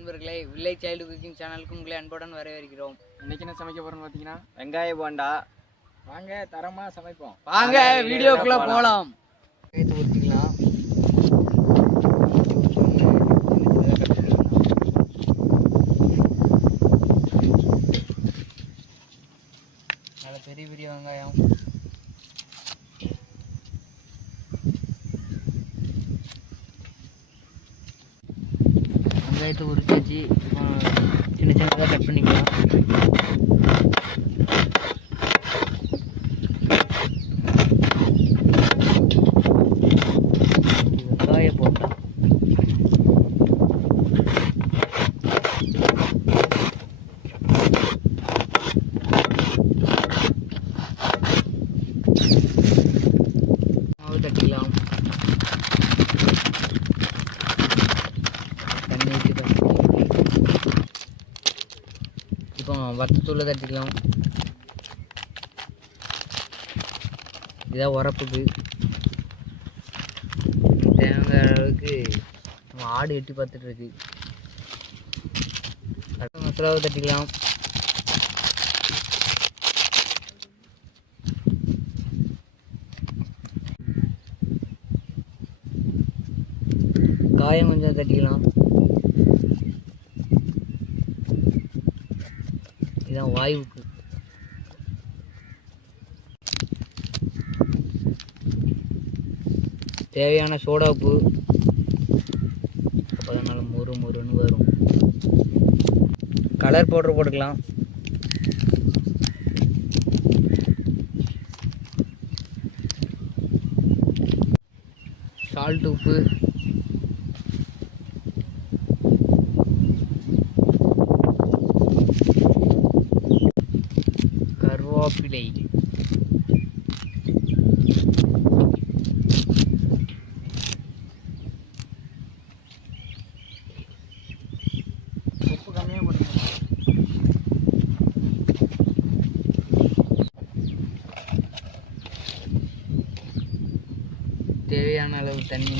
நண்பர்களே, village child cooking சேனலுக்கு உங்களை அன்புடன் வரவேற்கிறோம். இன்னைக்கு என்ன சமைக்க போறோம்னு பார்த்தீங்கன்னா வெங்காய போண்டா. வாங்க தரமா சமைப்போம். வாங்க வீடியோக்குள்ள போலாம். ஊற்றிக்கலாம். நல்ல பெரிய பெரிய வெங்காயம். வெங்காயத்தை உரிச்சு வச்சு சின்ன சின்னதாக கட் பண்ணிக்கலாம். வெங்காய போட்டா மாவு தட்டிக்கலாம். தண்ணி ஊற்றி இப்போ வத்தத்தூளை தட்டிக்கலாம். இதான் உரப்புக்கு தேவையான அளவுக்கு நம்ம ஆடு எட்டி பார்த்துட்டு இருக்கு. மசாலாவை தட்டிக்கலாம். காயம் கொஞ்சம் தட்டிக்கலாம். இதான் வாயுக்கு. தேவையான சோடா உப்பு, அப்போதான் நல்லா மொறு மொறுன்னு வரும். கலர் பவுடர் போட்டுக்கலாம். சால்ட் உப்பு, கருவேப்பிலை, உப்பு கம்மியாக போட்டுக்கலாம். தேவையான அளவு தண்ணி,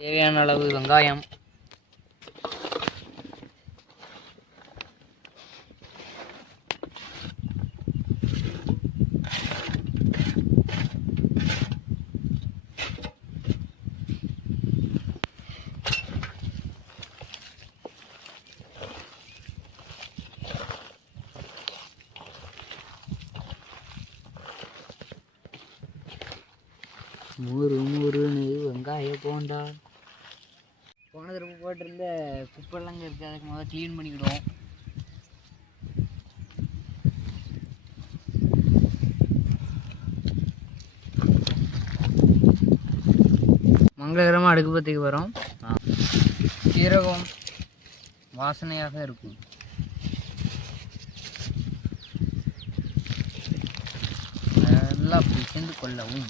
தேவையான அளவு வெங்காயம், முறுன்னு வெங்காய போண்டா. போன தடவை போட்டிருந்த குப்பைலாம் இருக்குது, அதுக்கு முதல்ல க்ளீன் பண்ணிக்கிடுவோம். மங்களகரமாக அடுக்கு பற்றிக்கு வரோம். சீரகம் வாசனையாக இருக்கும். நல்லா பிசைந்து கொள்ளவும்.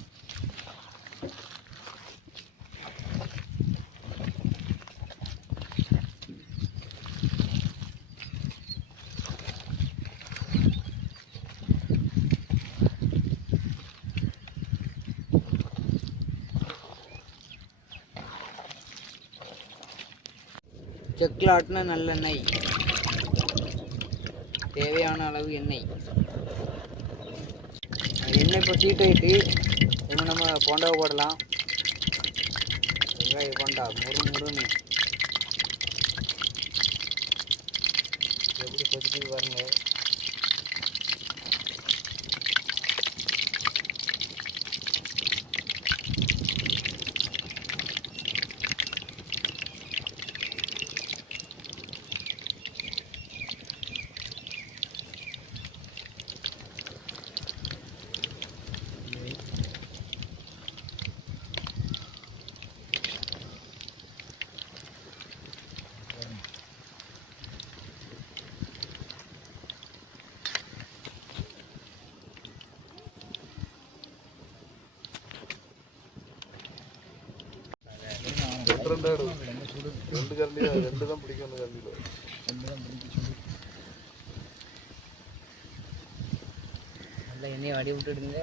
செக்கில் ஆட்டின நல்லெண்ணெய், தேவையான அளவு எண்ணெய். எண்ணெய் இப்போ ஹீட் ஆகிட்டு இப்போ நம்ம போண்டாவை போடலாம். வெங்காய போண்டா முறுன்னு எப்படி கொதிச்சு பாருங்க. ரெண்டு சுடு ரெண்டு கரண்டி ரெண்டு தான் பிடிக்கும் அந்த கரண்டியில். ரெண்டு தான் பிடிக்கும் சுடு. நல்லா எண்ணெயை வடி விட்டுடுங்க.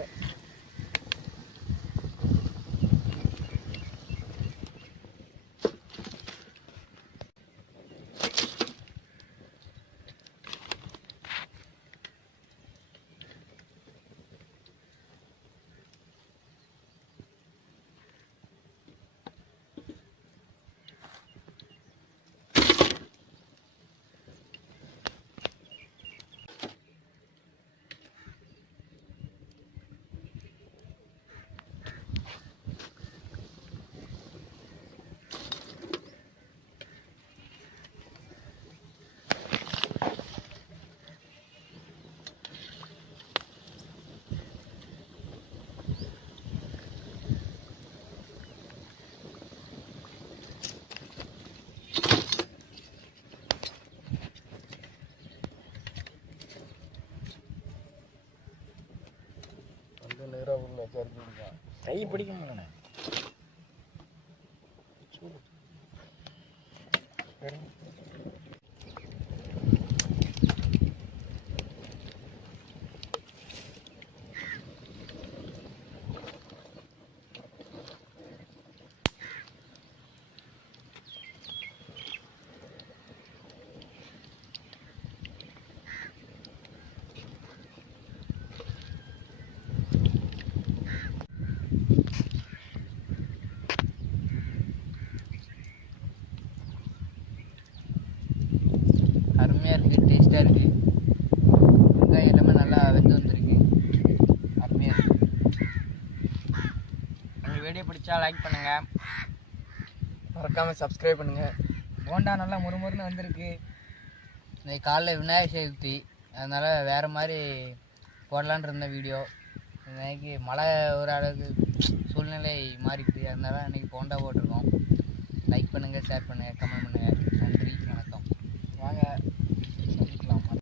அந்த நேராக உள்ள கரண்டி கை பிடிக்க முடியலண்ணே. அருமையாக இருக்குது, டேஸ்ட்டாக இருக்குது. வெங்காயம் எல்லாமே நல்லா வெந்து வந்திருக்கு. அருமையாக இருக்குது. உங்களுக்கு வீடியோ பிடிச்சா லைக் பண்ணுங்கள், மறக்காமல் சப்ஸ்கிரைப் பண்ணுங்கள். போண்டா நல்லா முறுமுறுன்னு வந்திருக்கு. இன்னைக்கு காலைல விநாயகர் சதுர்த்தி, அதனால் வேறு மாதிரி போடலான் இருந்த வீடியோ. இன்னைக்கு மழை ஒரு அளவுக்கு சூழ்நிலை மாறிட்டு, அதனால இன்றைக்கி போண்டா போட்டிருக்கோம். லைக் பண்ணுங்கள், ஷேர் பண்ணுங்கள், கமெண்ட் பண்ணுங்கள். நன்றி, வணக்கம். வாங்க